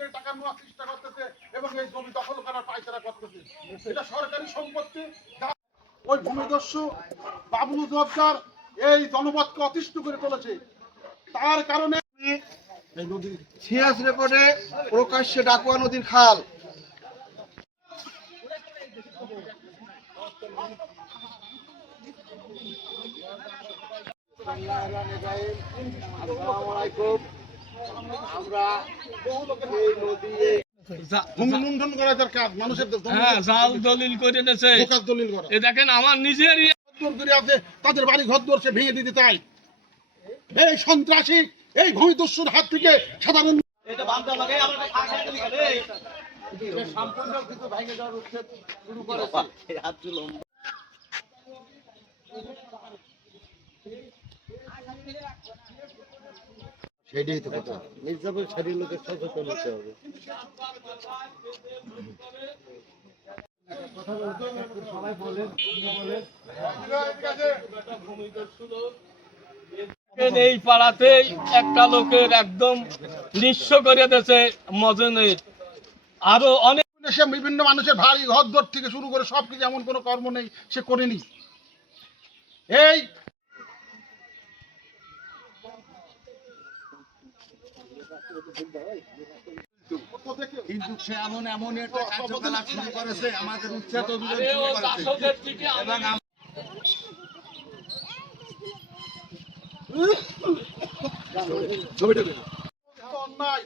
থেকে টাকা নেওয়ার চেষ্টা করতেছে এবং এই জমি দখল করার পায়তারা করতেছে। এটা সরকারি সম্পত্তি। ওই ভূমিদস্যু বাবুল জব্বার এই জনপদকে অতিষ্ঠ করে তুলেছে। তার কারণে সিরাজ রেকর্ডে প্রকাশ্যে ডাকুয়া নদীর খাল। আমরা ভূমি লুণ্ঠন করা দরকার, মানুষের জাল দলিল করে এনেছে। দলিল করা দেখেন আমার নিজেরই আছে, তাদের বাড়ি ঘর দোর সে ভেঙে দিতে চায়। এই সন্ত্রাসী এই ভূমিদস্যুর হাত থেকে সাধারণ সম্পূর্ণ কিছু ভেঙে দেওয়ার উচ্ছেদ শুরু করেছে। সেটাই তো কথা, মির্জাপুর শাড়ির লোকের সচেতন হতে হবে। এই পাড়াতে একটা লোকের একদম নিঃস্ব করে দিয়েছে মজনের। আরো অনেক সে বিভিন্ন মানুষের ভারী ঘর দোর থেকে শুরু করে সবকিছু, এমন কোনো কর্ম নেই সে করেনি। এই কিন্তু সে এমন একটা কার্যকলাপ শুরু করেছে, আমাদের উচ্ছেদ অভিযান শুরু করেছে এবং অন্যায়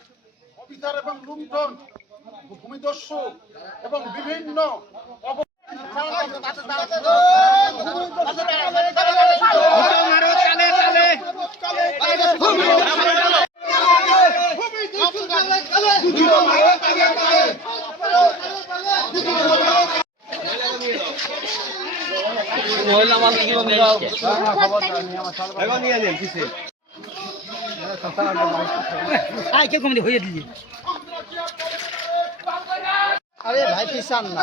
অবিচার এবং লুণ্ঠন, ভূমিদস্যু এবং বিভিন্ন আরে ভাই পিছান না।